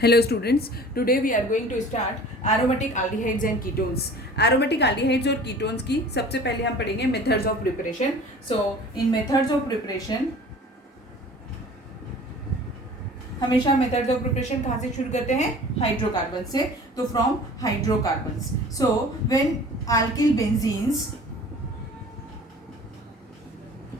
Hello students, today we are going to start aromatic aldehydes and ketones. Aromatic aldehydes और ketones की सबसे पहले हम पढ़ेंगे methods of preparation. So in methods of preparation हमेशा methods of preparation कहाँ से शुरू करते हैं? हाइड्रोकार्बन से. तो from hydrocarbons. So when alkyl benzenes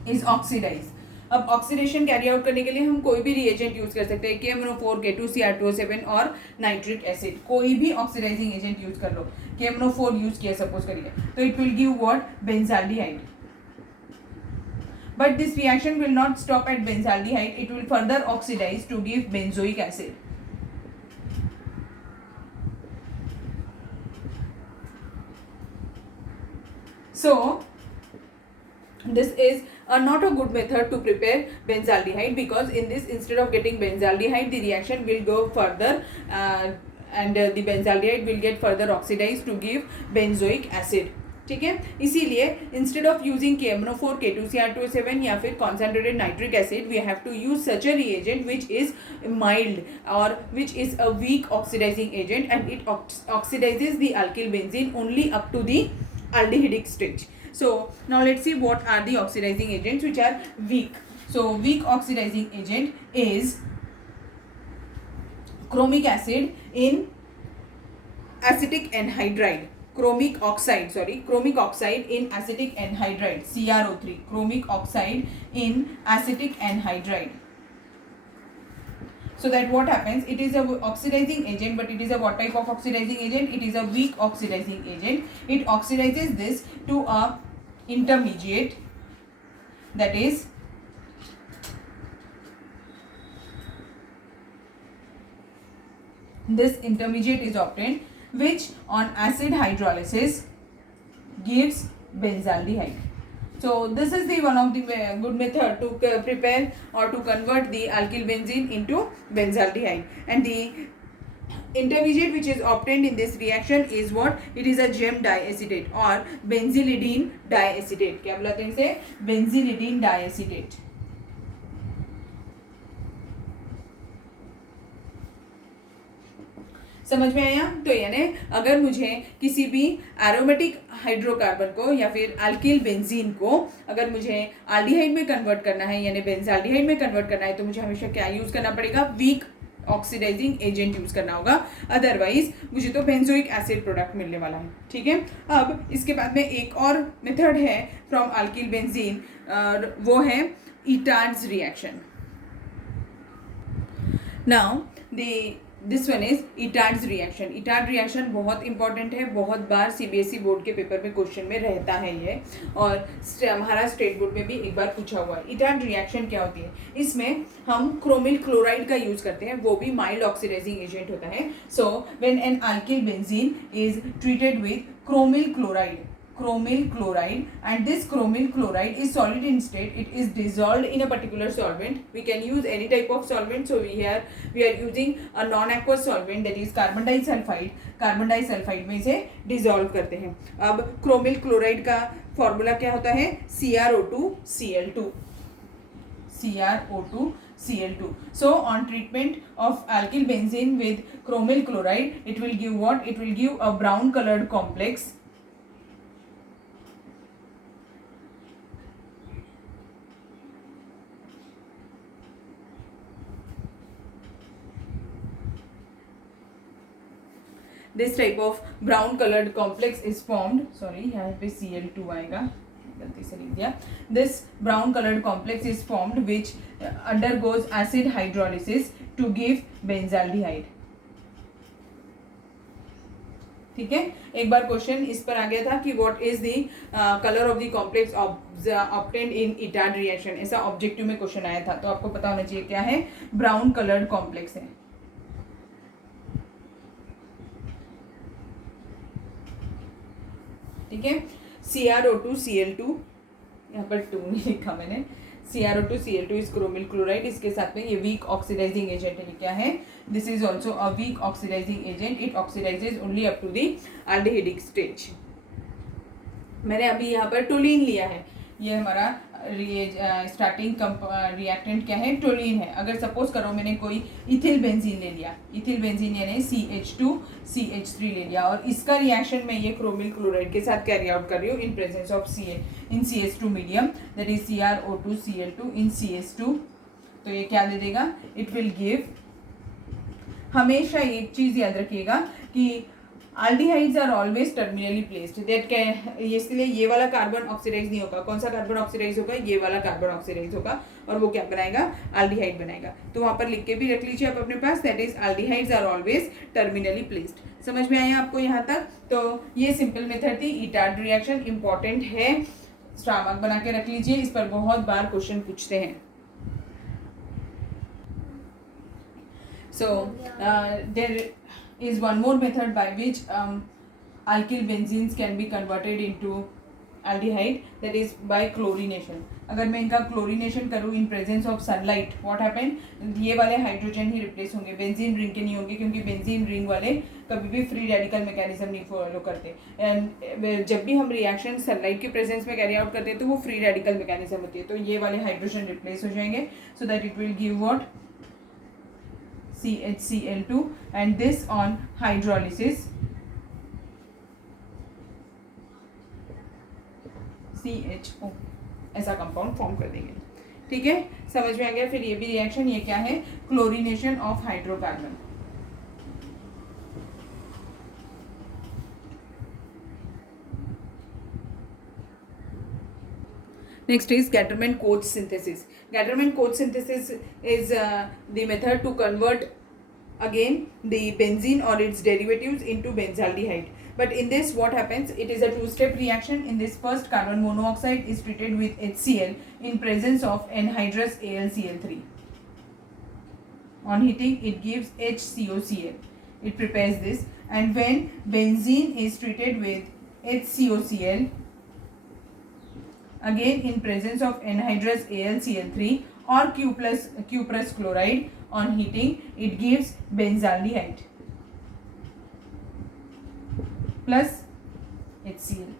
इज ऑक्सीडाइज. अब ऑक्सीडेशन कैरी आउट करने के लिए हम कोई भी रिएजेंट यूज कर सकते हैं. KMnO4, K2Cr2O7 और नाइट्रिक एसिड. कोई भी ऑक्सीडाइजिंग एजेंट यूज कर लो. KMnO4 यूज किया सपोज करिए तो it will give what? Benzaldehyde. But this reaction will not stop at benzaldehyde. It will further oxidize to give benzoic acid. So this is not a good method to prepare benzaldehyde, because in this, instead of getting benzaldehyde, the reaction will go further and the benzaldehyde will get further oxidized to give benzoic acid. ठीक है, इसीलिए instead of using KMnO4, K2Cr2O7 या फिर concentrated nitric acid, we have to use such a reagent which is mild और which is a weak oxidising agent and it oxidises the alkyl benzene only up to the aldehydic stage. So now let's see what are the oxidizing agents which are weak. So weak oxidizing agent is chromic acid in acetic anhydride. Chromic oxide in acetic anhydride, CrO3. Chromic oxide in acetic anhydride. So that what happens? It is a oxidizing agent, but it is a what type of oxidizing agent? It is a weak oxidizing agent. It oxidizes this to a intermediate, that is this intermediate is obtained, which on acid hydrolysis gives benzaldehyde. So this is the one of the good method to prepare or to convert the alkyl benzene into benzaldehyde. And the intermediate which is obtained in this reaction is what? It is a gem diacetate or benzylidene diacetate. क्या बोलते हैं इसे? benzylidene diacetate. समझ में आया? तो यानी अगर मुझे किसी भी एरोमेटिक हाइड्रोकार्बन को या फिर अल्किल बेंजीन को अगर मुझे एल्डिहाइड में कन्वर्ट करना है यानी बेंजाल्डिहाइड में कन्वर्ट करना है तो मुझे हमेशा क्या यूज करना पड़ेगा? वीक ऑक्सीडाइजिंग एजेंट यूज करना होगा. अदरवाइज मुझे तो बेंजोइक एसिड प्रोडक्ट मिलने वाला है. ठीक है, अब इसके बाद में एक और मेथड है फ्रॉम अल्किल बेंजीन, वो है Etard's reaction. Now this one is Etard's reaction. Etard reaction बहुत इंपॉर्टेंट है. बहुत बार CBSE बोर्ड के पेपर में क्वेश्चन में रहता है ये, और महाराष्ट्र स्टेट बोर्ड में भी एक बार पूछा हुआ है. इटार्ड रिएक्शन क्या होती है? इसमें हम क्रोमिल क्लोराइड का यूज करते हैं, वो भी माइल्ड ऑक्सीडाइजिंग एजेंट होता है. So when an alkyl benzene is treated with chromyl chloride and this chromyl chloride is solid in state. It is dissolved in a particular solvent. We can use any type of solvent. So we are using a non-aqueous solvent, that is carbon disulfide में इसे dissolve करते हैं. अब chromyl chloride का formula क्या होता है? CrO2Cl2. So on treatment of alkyl benzene with chromyl chloride, it will give what? It will give a brown colored complex. This type of brown colored complex is formed. Sorry, यहाँ पे Cl2 आएगा, गलती से लिख दिया. This brown colored complex is formed which undergoes acid hydrolysis to give benzaldehyde. ठीक है, एक बार क्वेश्चन इस पर आ गया था कि what is the colour of the complex obtained in Etard reaction. ऐसा ऑब्जेक्टिव में क्वेश्चन आया था, तो आपको पता होना चाहिए क्या है. ब्राउन कलर्ड कॉम्प्लेक्स है. ठीक है, CrO2Cl2, यहाँ पर 2 नहीं लिखा मैंने. CrO2Cl2 is chromyl chloride. इसके साथ में ये वीक ऑक्सीडाइजिंग एजेंट है. क्या है? This is also a weak oxidising agent. It oxidises only up to the aldehydic stage. मैंने अभी यहाँ पर टोलिन लिया है. ये हमारा स्टार्टिंग रिएक्टेंट क्या है, टोलीन है। अगर सपोज करो मैंने कोई इथिल बेंजीन ले लिया, इथिल बेंजीन यानी CH2CH3 ले लिया, और इसका रिएक्शन मैं ये क्रोमिल क्लोराइड के साथ कैरी आउट कर रही हूँ इन presence of in CH2 medium, that is CrO2Cl2 in CH2, तो ये क्या दे देगा, इट विल गिव, हमेशा एक चीज याद रखिएगा कि aldehydes are always terminally placed, that can, इसलिए ये वाला कार्बन ऑक्सीडाइज नहीं होगा। कौन सा कार्बन ऑक्सीडाइज होगा, ये वाला कार्बन ऑक्सीडाइज होगा, और वो क्या बनाएगा, aldehyde बनाएगा। तो वहां पर लिख के भी रख लीजिए आप अपने पास, that is aldehydes are always terminally placed। समझ में आया आपको यहाँ तक? तो ये सिंपल मेथड थी। इटार्ड रिएक्शन इंपॉर्टेंट है, स्टार मार्क बना के रख लीजिए, इस पर बहुत बार क्वेश्चन पूछते हैं। So there is one more method by which alkyl benzenes can be converted into aldehyde, that is by chlorination। अगर मैं इनका क्लोरीनेशन करूँ इन presence of sunlight, what happen, ये वाले हाइड्रोजन ही रिप्लेस होंगे, बेंजीन रिंग के नहीं होंगे, क्योंकि बेंजीन रिंग वाले कभी भी फ्री रेडिकल मैकेनिज्म नहीं फॉलो करते। एंड जब भी हम रिएक्शन सनलाइट के प्रेजेंस में कैरी आउट करते हैं तो वो फ्री रेडिकल मैकेनिज्म होती है, तो ये वाले हाइड्रोजन रिप्लेस हो जाएंगे, सो that it will give what, CHCl2, and this on hydrolysis CHO ऐसा कंपाउंड फॉर्म कर देंगे। ठीक है, समझ में आ गया? फिर ये भी रिएक्शन, ये क्या है, chlorination of hydrocarbon. Next is Gattermann-Koch synthesis. Gattermann-Koch synthesis is the method to convert again the benzene or its derivatives into benzaldehyde. But in this what happens, it is a two-step reaction. In this, first carbon monoxide is treated with HCl in presence of anhydrous AlCl3. On heating it gives HCOCl. It prepares this, and when benzene is treated with HCOCl, again in presence of anhydrous AlCl3 or Q+ chloride, on heating it gives benzaldehyde plus HCl।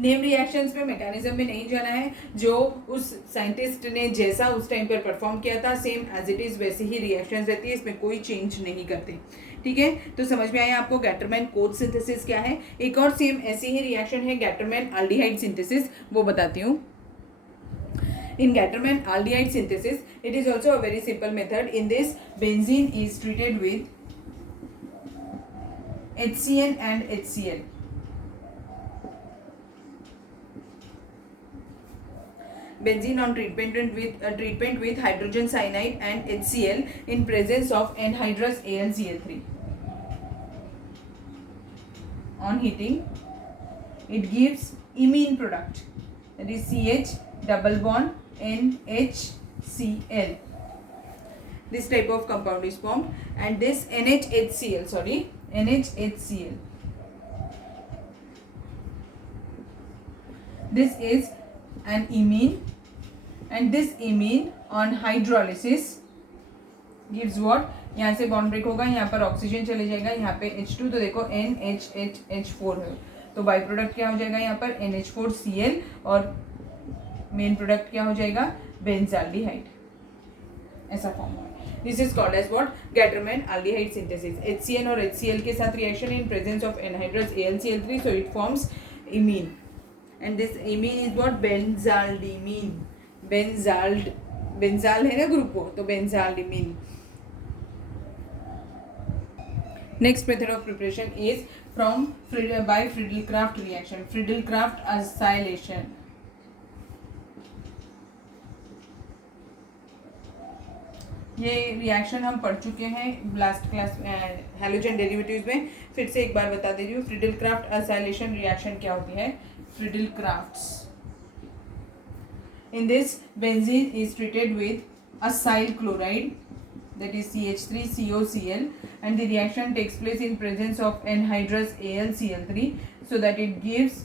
Name reactions पे mechanism में नहीं जाना है, जो उस scientist ने जैसा उस टाइम पर परफॉर्म किया था सेम एज इट इज वैसे ही रिएक्शंस रहती है, इसमें कोई चेंज नहीं करते। ठीक है, तो समझ में आया आपको गैटरमैन-कोच सिंथेसिस क्या है। एक और सेम ऐसी ही रिएक्शन है गैटरमैन-एल्डिहाइड सिंथेसिस, वो बताती हूँ। In Gattermann-aldehyde synthesis, it is also a very simple method. In this, benzene is treated with HCN and HCl. Benzene on treatment with hydrogen cyanide and HCl in presence of anhydrous AlCl3. On heating, it gives imine product, that is CH double bond NHCl. This type of compound is formed, and this NHHCl. This is an imine, and this imine on hydrolysis gives what, यहाँ से bond break होगा, यहाँ पर oxygen चले जाएगा, यहाँ पे H2, तो देखो NHH4 है, तो बाई प्रोडक्ट क्या हो जाएगा यहाँ पर NH4Cl, और मेन प्रोडक्ट क्या हो जाएगा, बेंजाल्डिहाइड, ऐसा फॉर्म हुआ। This is called as what, Gattermann aldehyde synthesis. HCN और HCl के साथ reaction in presence of anhydrous AlCl3, so it forms imine, and this imine is what, benzaldimine. Benzal है ना ग्रुप को, तो benzaldimine. Next method of preparation is from by Friedel Craft reaction, Friedel Craft acylation. ये reaction हम पढ़ चुके हैं last class halogen derivatives में, फिर से एक बार बता दे रही हूँ। फ्रिडल-क्राफ्ट असैलेशन रिएक्शन क्या होती है, Friedel-crafts. In this benzene is treated with acyl chloride, that is CH3COCl, and the reaction takes place in presence of anhydrous AlCl3, so that it gives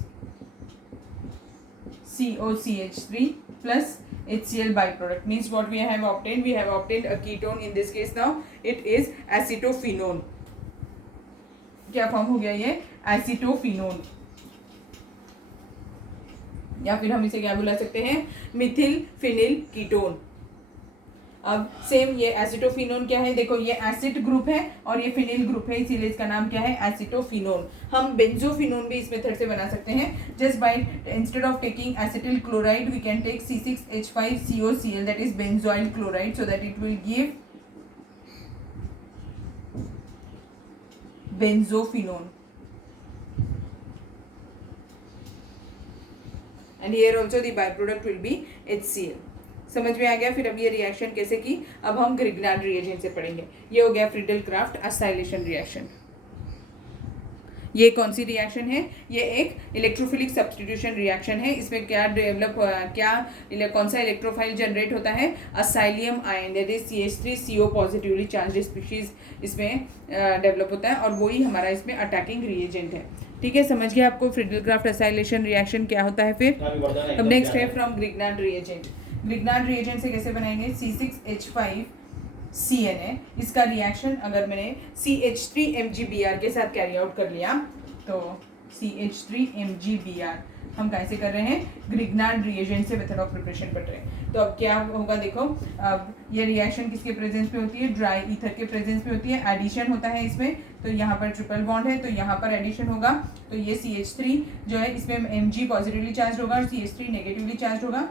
COCH3 plus HCl byproduct. Means what we have obtained, we have obtained a ketone. In this case now it is acetophenone. क्या form हो गया ये, acetophenone. या फिर हम इसे क्या बुला सकते हैं, मिथिल फिनिल कीटोन। अब सेम ये एसिटोफिनोन क्या है, देखो ये एसिड ग्रुप है और ये फिनिल ग्रुप है, इसीलिए इसका नाम क्या है, एसिटोफिनोन। हम बेंजोफिनोन भी इस मेथड से बना सकते हैं, just by instead of taking acetyl chloride we can take C6H5COCl, that is benzoyl chloride, so that it will give benzophenone, and here also the byproduct will be HCl। समझ में आ गया। फिर अब ये रिएक्शन कैसे की, अब हम ग्रिग्नार्ड रिएजेंट से पढ़ेंगे। ये हो गया फ्रीडल क्राफ्ट असाइलेशन रिएक्शन। ये कौन सी रिएक्शन है, ये एक इलेक्ट्रोफिलिक सब्स्टिट्यूशन रिएक्शन है। इसमें क्या डेवलप कौन सा इलेक्ट्रोफाइल जनरेट होता है, acylium ion that is CH3CO positively charge species इसमें डेवलप होता है, और वही हमारा इसमें अटैकिंग रिएजेंट है। ठीक है, समझ गया आपको फ्रीडल क्राफ्ट असाइलेशन रिएक्शन क्या होता है। फिर अब नेक्स्ट है from Grignard reagent. Grignard reagent से कैसे बनाएंगे, C6H5CN, इसका रिएक्शन अगर मैंने CH3MgBr के साथ कैरी आउट कर लिया, तो CH3MgBr हम कैसे कर रहे हैं, ग्रिग्नार्ड रिएजेंट से मेथड ऑफ प्रिपरेशन पढ़ रहे हैं। तो अब क्या होगा, देखो अब ये रिएक्शन किसके प्रेजेंस में होती है, ड्राई ईथर के प्रेजेंस में होती है, एडिशन होता है इसमें, तो यहाँ पर ट्रिपल बॉन्ड है तो यहाँ पर एडिशन होगा, तो ये CH3 जो है इसमें Mg पॉजिटिवली चार्ज होगा और CH3 नेगेटिवली चार्ज होगा।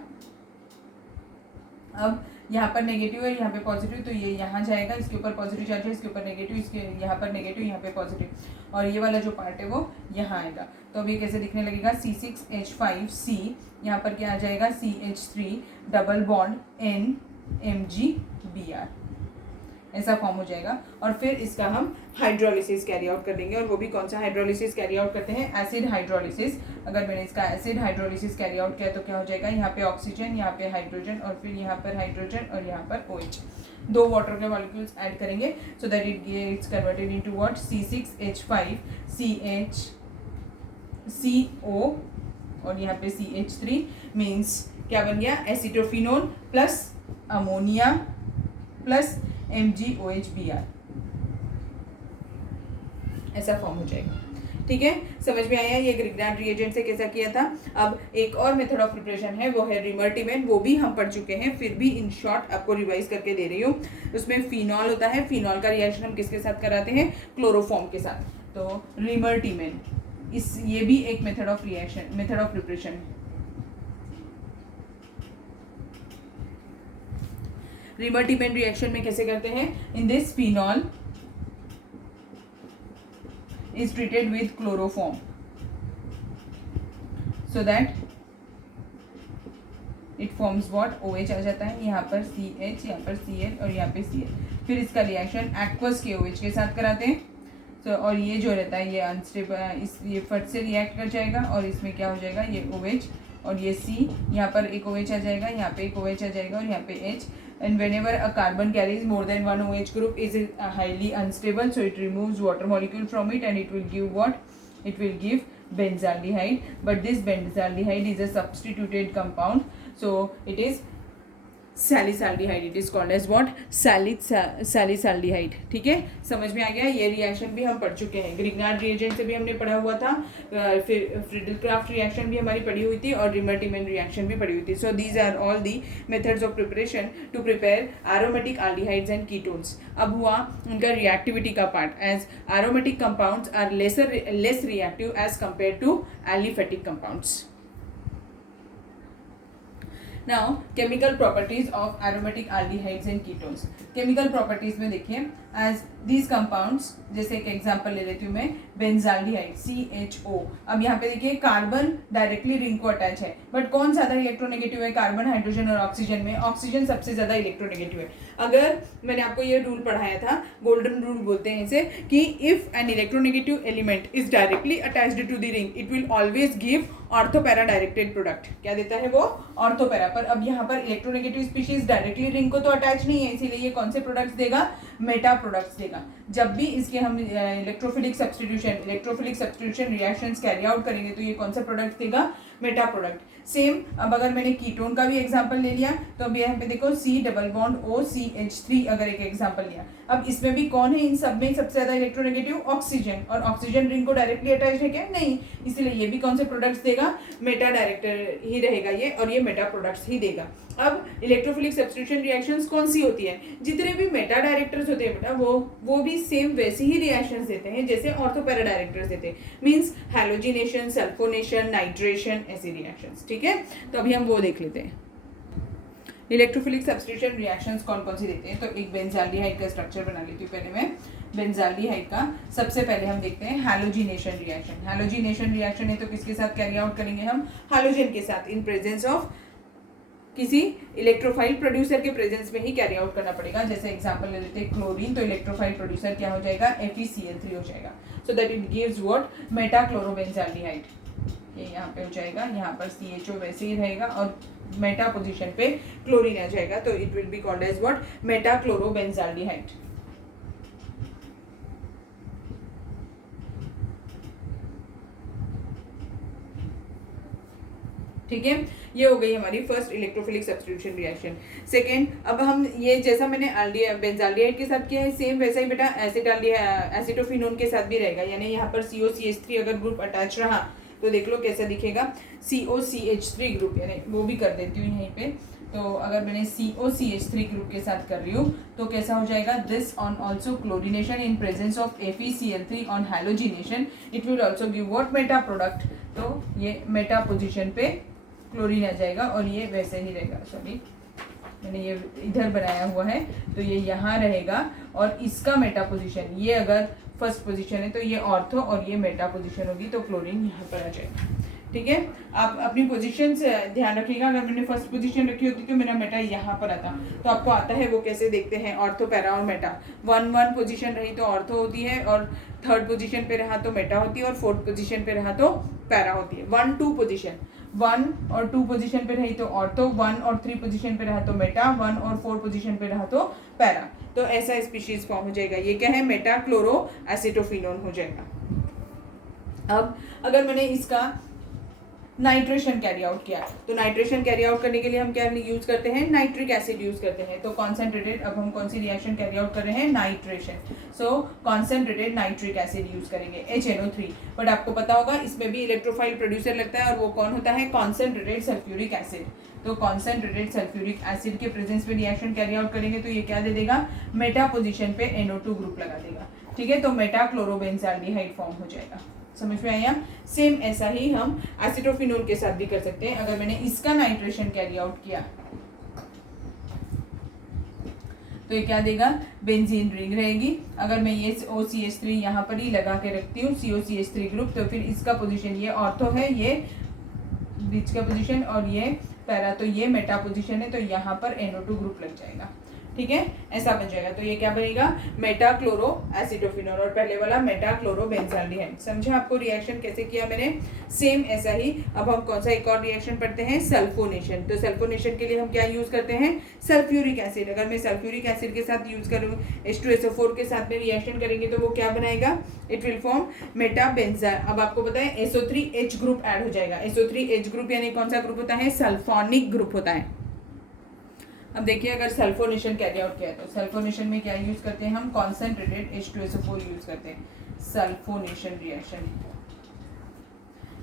अब यहाँ पर नेगेटिव है, यहाँ पे पॉजिटिव, तो ये यहाँ जाएगा, इसके ऊपर पॉजिटिव चार्ज है, इसके ऊपर नेगेटिव, इसके यहाँ पर नेगेटिव, यहाँ पे पॉजिटिव, और ये वाला जो पार्ट है वो यहाँ आएगा। तो अब ये कैसे दिखने लगेगा, C6H5C, यहाँ पर क्या आ जाएगा, CH3 डबल बॉन्ड NMgBr, ऐसा फॉर्म हो जाएगा। और फिर इसका हम हाइड्रोलिसिस कैरी आउट कर देंगे, और वो भी कौन सा हाइड्रोलिसिस कैरी आउट करते हैं, एसिड हाइड्रोलिसिस। अगर मैंने इसका एसिड हाइड्रोलिसिस कैरी आउट किया तो क्या हो जाएगा, यहाँ पे ऑक्सीजन, यहाँ पे हाइड्रोजन, और फिर यहाँ पर हाइड्रोजन और यहाँ पर OH, 2 वाटर के मॉलिक्यूल्स ऐड करेंगे, so that it gets converted into what, C6H5CH CO और यहाँ पे CH3 मीन्स क्या बन गया, acetophenone plus ammonia plus MgOHBr, ऐसा फॉर्म हो जाएगा। ठीक है, समझ में आया ये ग्रिग्नार्ड रिएजेंट से कैसा किया था। अब एक और मेथड ऑफ प्रिपरेशन है, वो है रिमर्टिमेंट, वो भी हम पढ़ चुके हैं, फिर भी इन शॉर्ट आपको रिवाइज करके दे रही हूँ। उसमें फिनॉल होता है, फिनॉल का रिएक्शन हम किसके साथ कराते हैं, क्लोरोफॉर्म के साथ। तो रिमर्टिमेंट ये भी एक मेथड ऑफ प्रिपरेशन है। रिमर्टिमेंट रिएक्शन में कैसे करते हैं, in this phenol is treated with chloroform so that it forms what, OH आ जाता है, यहाँ पर CH, यहाँ पर Cl और यहाँ पे Cl। फिर इसका रिएक्शन एक्वस KOH के साथ कराते हैं, तो और ये जो रहता है ये अनस्टेबल, ये फट से रिएक्ट कर जाएगा, और इसमें क्या हो जाएगा, ये OH और ये C, यहाँ पर एक OH आ जाएगा, यहाँ पे एक OH आ जाएगा और यहाँ पे H, and whenever a carbon carries more than one OH group is highly unstable, so it removes water molecule from it and it will give what, it will give benzaldehyde, but this benzaldehyde is a substituted compound, so it is salicylaldehyde, it is called as what, salicylaldehyde. ठीक है, समझ में आ गया। ये reaction भी हम पढ़ चुके हैं, ग्रिग्नार्ड रिएजेंट से भी हमने पढ़ा हुआ था, फिर फ्रीडल क्राफ्ट रिएक्शन भी हमारी पढ़ी हुई थी, और रिमर्टिमेंट रिएक्शन भी पढ़ी हुई थी। So these are all the methods of preparation to prepare aromatic aldehydes and ketones. अब हुआ उनका रिएक्टिविटी का part, as aromatic compounds are less reactive as compare to aliphatic compounds. Now chemical properties of aromatic aldehydes and ketones। chemical properties में देखिए, as these compounds, जैसे एक example ले लेती हूँ मैं, बेंजाल्डिहाइड CHO। अब यहाँ पे देखिए कार्बन डायरेक्टली रिंग को अटैच है, बट कौन ज़्यादा इलेक्ट्रोनेगेटिव है, कार्बन, हाइड्रोजन और ऑक्सीजन में ऑक्सीजन सबसे ज़्यादा इलेक्ट्रोनेगेटिव है। अगर मैंने आपको ये रूल पढ़ाया था, गोल्डन रूल बोलते हैं इसे, कि if an electronegative element is directly attached to the ring it will always give ortho para directed product. क्या देता है वो, ऑर्थोपैरा। पर अब यहाँ पर इलेक्ट्रोनेगेटिव स्पीशीज डायरेक्टली रिंग को तो अटैच नहीं है, इसीलिए ये कौन से प्रोडक्ट्स देगा, मेटा प्रोडक्ट्स देगा। जब भी इसके हम electrophilic substitution reactions carry out करेंगे तो ये कौन सा प्रोडक्ट देगा, मेटा प्रोडक्ट। सेम अब अगर मैंने कीटोन का भी एग्जांपल ले लिया तो अब यहाँ पे देखो C डबल बॉन्ड OCH3 अगर एक एग्जांपल लिया, अब इसमें भी कौन है इन सब में सबसे ज्यादा इलेक्ट्रोनेगेटिव, ऑक्सीजन, और ऑक्सीजन रिंग को डायरेक्टली अटैच है क्या, नहीं, इसलिए ये भी कौन से प्रोडक्ट्स देगा, मेटा डायरेक्टर ही रहेगा ये, और ये मेटा प्रोडक्ट्स ही देगा। अब इलेक्ट्रोफिलिक सब्स्टिट्यूशन रिएक्शंस कौन सी होती है, जितने भी मेटा डायरेक्टर्स होते हैं बेटा वो भी सेम वैसी ही रिएक्शंस देते हैं जैसे ऑर्थो पैरा डायरेक्टर्स देते हैं, मींस हैलोजिनेशन, सल्फोनेशन, नाइट्रेशन, ऐसी रिएक्शंस। ठीक है, तो अभी हम वो देख लेते हैं इलेक्ट्रोफिलिक सब्स्टिट्यूशन रिएक्शंस कौन कौन सी देते हैं। तो एक बेंजाल्डिहाइड का स्ट्रक्चर बना लेती हूँ पहले मैं। बेंजाल्डिहाइड का सबसे पहले हम देखते हैं हैलोजिनेशन रिएक्शन। हैलोजिनेशन रिएक्शन है तो किसके साथ कैरी आउट करेंगे हम, हैलोजन के साथ, इन प्रेजेंस ऑफ किसी इलेक्ट्रोफाइल प्रोड्यूसर के प्रेजेंस में ही कैरी आउट करना पड़ेगा। जैसे एग्जांपल ले लेते हैं क्लोरीन, तो इलेक्ट्रोफाइल प्रोड्यूसर क्या हो जाएगा, FeCl3 हो जाएगा, so that it gives what, metachlorobenzaldehyde. ये यहाँ पे हो जाएगा, यहाँ पर CHO वैसे ही रहेगा और मेटा पोजीशन पे क्लोरीन आ जाएगा, तो it will be called as what, metachlorobenzaldehyde. ठीक है, ये हो गई हमारी first electrophilic substitution reaction. Second, अब हम ये जैसा मैंने बेंजाल्डिहाइड के साथ किया है सेम वैसा ही बेटा एसिटोफिनोन के साथ भी रहेगा, यानी यहाँ पर COCH3 अगर ग्रुप अटैच रहा तो देख लो कैसा दिखेगा, COCH3 ग्रुप, यानी वो भी कर देती हूँ यहीं पे। तो अगर मैंने COCH3 ग्रुप के साथ कर रही हूँ तो कैसा हो जाएगा, this on also chlorination in presence of FeCl3 on halogenation it will also give what, Meta product. तो ये मेटा पोजिशन पे क्लोरीन आ जाएगा और ये वैसे ही रहेगा, सॉरी मैंने ये इधर बनाया हुआ है तो ये यहाँ रहेगा, और इसका मेटा पोजीशन, ये अगर फर्स्ट पोजीशन है तो ये ऑर्थो और ये मेटा पोजीशन होगी, तो क्लोरीन यहाँ पर आ जाएगा। ठीक है, आप अपनी पोजीशन से ध्यान रखिएगा, अगर मैंने फर्स्ट पोजीशन रखी होती तो मेरा मेटा यहाँ पर आता, तो आपको आता है वो कैसे देखते हैं, ऑर्थो, पैरा और मेटा। 1-1 पोजीशन रही तो ऑर्थो होती है, और थर्ड पोजीशन पे रहा तो मेटा होती है, और फोर्थ पोजीशन पे रहा तो पैरा होती है। 1-2 पोजीशन, 1 और 2 पोजीशन पे रही तो ऑर्थो, 1 और 3 पोजीशन पे रहा तो मेटा, 1 और 4 पोजीशन पे रहा तो पैरा, तो ऐसा स्पीशीज फॉर्म हो जाएगा। ये क्या है, मेटा क्लोरो एसिटोफिनोन हो जाएगा। अब अगर मैंने इसका नाइट्रेशन कैरी आउट किया, तो नाइट्रेशन कैरी आउट करने के लिए हम क्या यूज करते हैं, नाइट्रिक एसिड यूज करते हैं। तो कॉन्सेंट्रेटेड, अब हम कौन सी रिएक्शन कैरी आउट कर रहे हैं, नाइट्रेशन, सो कॉन्सेंट्रेटेड नाइट्रिक एसिड यूज करेंगे, HNO3। बट आपको पता होगा इसमें भी इलेक्ट्रोफाइल प्रोड्यूसर लगता है, और वो कौन होता है, कॉन्सेंट्रेटेड सल्फ्यूरिक एसिड। तो कॉन्सेंट्रेटेड सल्फ्यूरिक एसिड के प्रेजेंस में रिएक्शन कैरी आउट करेंगे तो ये क्या दे देगा, मेटा पोजीशन पे NO2 ग्रुप लगा देगा। ठीक है, तो मेटा क्लोरोबेंजाल्डिहाइड फॉर्म हो जाएगा। समझ में आया। सेम ऐसा ही हम एसिटोफिनोल के साथ भी कर सकते हैं। अगर मैंने इसका नाइट्रेशन कैरी आउट किया तो ये क्या देगा, बेंजीन रिंग रहेगी। अगर मैं ये OCH3 यहाँ पर ही लगा के रखती हूँ, COCH3 ग्रुप, तो फिर इसका पोजीशन, ये ऑर्थो है, ये बीच का पोजीशन, और ये पैरा, तो ये मेटा पोजीशन है, तो यहाँ पर NO2 ग्रुप लग जाएगा। ठीक है, ऐसा बन जाएगा। तो ये क्या बनेगा, मेटा क्लोरो एसिटोफिनोल, और पहले वाला मेटा क्लोरो बेंजाल्डिहाइड। समझा आपको रिएक्शन कैसे किया मैंने। सेम ऐसा ही अब हम कौन सा एक और रिएक्शन पढ़ते हैं, सल्फोनेशन। तो सल्फोनेशन के लिए हम क्या यूज करते हैं, सल्फ्यूरिक एसिड। अगर मैं सल्फ्यूरिक एसिड के साथ यूज करूँ, H2SO4 के साथ में रिएक्शन करेंगे तो वो क्या बनाएगा, इट विल फॉर्म मेटा बेंजा। अब आपको पता है SO3H ग्रुप ऐड हो जाएगा। SO3H ग्रुप यानी कौन सा ग्रुप होता है, सल्फोनिक ग्रुप होता है। अब देखिए अगर सल्फोनेशन कैरी आउट किया है तो सल्फोनेशन में क्या यूज करते हैं हम, कॉन्सेंट्रेटेड H2SO4 यूज करते हैं। सल्फोनेशन रिएक्शन,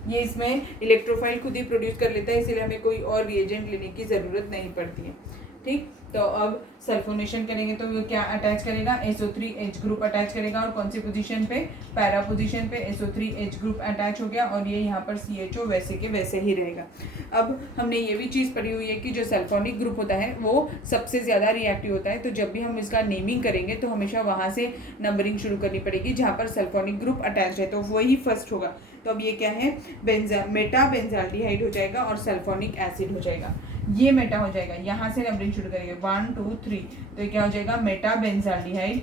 ये इसमें इलेक्ट्रोफाइल खुद ही प्रोड्यूस कर लेता है, इसलिए हमें कोई और रिएजेंट लेने की जरूरत नहीं पड़ती है। ठीक, तो अब सल्फोनेशन करेंगे तो वो क्या अटैच करेगा, SO3H ग्रुप अटैच करेगा, और कौन सी पोजीशन पे, पैरा पोजीशन पे SO3H ग्रुप अटैच हो गया, और ये यहाँ पर CHO वैसे के वैसे ही रहेगा। अब हमने ये भी चीज़ पढ़ी हुई है कि जो सल्फोनिक ग्रुप होता है वो सबसे ज़्यादा रिएक्टिव होता है, तो जब भी हम इसका नेमिंग करेंगे तो हमेशा वहाँ से नंबरिंग शुरू करनी पड़ेगी जहाँ पर सल्फोनिक ग्रुप अटैच है, तो वही फर्स्ट होगा। तो अब ये क्या है, मेटा बेंजाल्डिहाइड हो जाएगा और सल्फोनिक एसिड हो जाएगा। ये मेटा हो जाएगा, यहाँ से नंबरिंग शुरू करेंगे 1 2 3, तो ये क्या हो जाएगा, मेटा बेंजाल्डिहाइड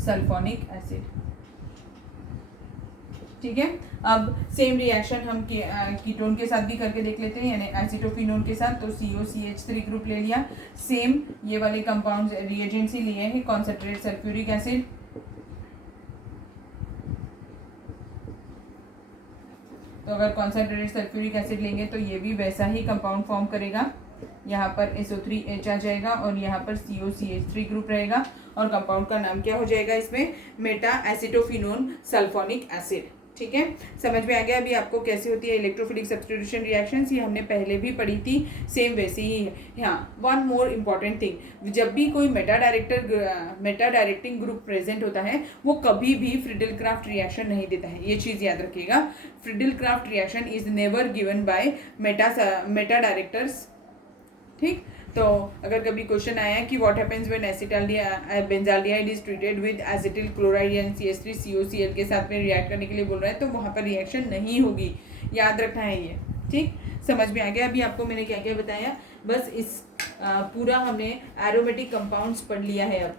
सल्फोनिक एसिड। ठीक है। अब सेम रिएक्शन हम कीटोन के साथ भी करके देख लेते हैं, यानी एसिटोफिनोन के साथ। तो COCH3 ग्रुप ले लिया, सेम ये वाले कंपाउंड रिएजेंट्स ही लिए हैं, कॉन्सेंट्रेट सल्फ्यूरिक एसिड, तो अगर कॉन्सेंट्रेटेड सल्फ्यूरिक एसिड लेंगे तो ये भी वैसा ही कंपाउंड फॉर्म करेगा, यहाँ पर SO3H आ जाएगा और यहाँ पर COCH3 ग्रुप रहेगा, और कंपाउंड का नाम क्या हो जाएगा इसमें, मेटा एसिटोफिनोन सल्फोनिक एसिड। ठीक है, समझ में आ गया अभी आपको कैसे होती है इलेक्ट्रोफिलिक सब्स्टिट्यूशन रिएक्शंस, ये हमने पहले भी पढ़ी थी, सेम वैसे ही है। हाँ, वन मोर इम्पॉर्टेंट थिंग, जब भी कोई मेटा डायरेक्टिंग ग्रुप प्रेजेंट होता है वो कभी भी फ्रिडल क्राफ्ट रिएक्शन नहीं देता है, ये चीज़ याद रखिएगा। Friedel Crafts reaction is never given by Meta directors. ठीक, तो अगर कभी क्वेश्चन आया कि what happens when benzaldehyde is treated with acetyl chloride यानी CH3COCl के साथ में रिएक्ट करने के लिए बोल रहा है, तो वहाँ पर रिएक्शन नहीं होगी, याद रखना है ये। ठीक, समझ में आ गया अभी आपको मैंने क्या क्या बताया, बस इस पूरा हमने एरोमेटिक कंपाउंड्स पढ़ लिया है। अब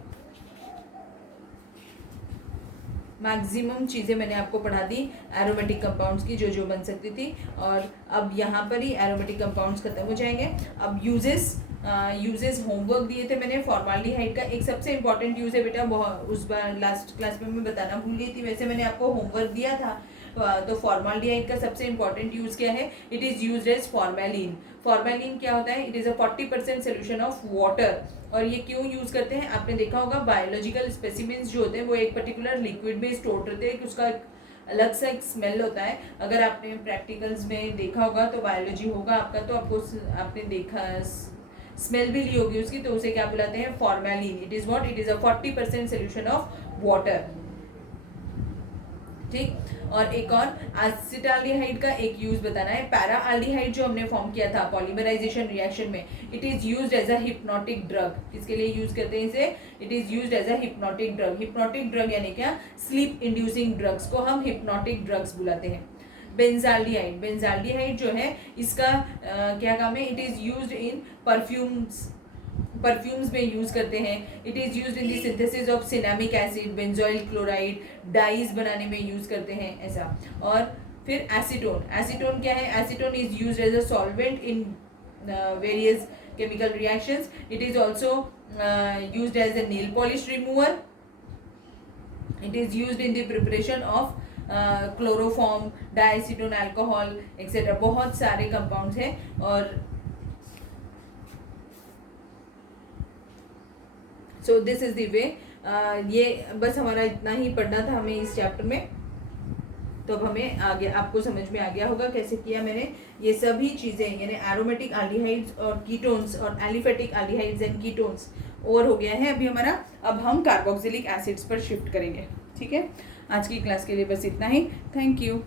मैक्सिमम चीज़ें मैंने आपको पढ़ा दी एरोमेटिक कंपाउंड्स की, जो जो बन सकती थी, और अब यहाँ पर ही एरोमेटिक कंपाउंड्स खत्म हो जाएंगे। अब यूजेस होमवर्क दिए थे मैंने, फॉर्माल्डिहाइड का एक सबसे इंपॉर्टेंट यूज़ है बेटा, उस बार लास्ट क्लास में मैं बताना भूल गई थी, वैसे मैंने आपको होमवर्क दिया था। तो फॉर्माल्डिहाइड का सबसे इंपॉर्टेंट यूज़ क्या है, it is used as formalin. Formalin क्या होता है, it is a 40% solution of water, और ये क्यों यूज़ करते हैं, आपने देखा होगा बायोलॉजिकल स्पेसिमेंस जो होते हैं वो एक पर्टिकुलर लिक्विड में स्टोर रहते हैं, उसका अलग सा एक स्मेल होता है। अगर आपने प्रैक्टिकल्स में देखा होगा तो बायोलॉजी होगा आपका, तो आपको आपने देखा स्मेल भी ली होगी उसकी, तो उसे क्या बुलाते हैं, formalin. It is what, it is a 40% solution of water. ठीक, और एक और एसिटाल्डिहाइड का एक यूज बताना है, पैराल्डिहाइड जो हमने फॉर्म किया था पॉलीमराइजेशन रिएक्शन में, it is used as a hypnotic drug. किसके लिए यूज करते हैं इसे, it is used as a hypnotic drug. Hypnotic drug यानी क्या, स्लीप इंड्यूसिंग ड्रग्स को हम हिप्नोटिक ड्रग्स बुलाते हैं। बेंजाल्डिहाइड जो है इसका क्या काम है, it is used in perfumes में यूज करते हैं। It is used in the synthesis of cinnamic acid, benzoyl chloride, dyes बनाने में यूज करते हैं ऐसा। और फिर एसीटोन क्या है, acetone is used as a solvent in various chemical reactions. It is also used as a nail polish remover. It is used in the preparation of chloroform, diacetone alcohol etcetera, बहुत सारे compounds हैं। और so this is the way, ये बस हमारा इतना ही पढ़ना था हमें इस चैप्टर में। तो अब हमें आगे आपको समझ में आ गया होगा कैसे किया मैंने ये सभी चीज़ें, यानी एरोमेटिक एल्डिहाइड्स और कीटोन्स और aliphatic aldehydes and ketones over हो गया है अभी हमारा। अब हम कार्बोक्सिलिक एसिड्स पर शिफ्ट करेंगे। ठीक है, आज की क्लास के लिए बस इतना ही। Thank you.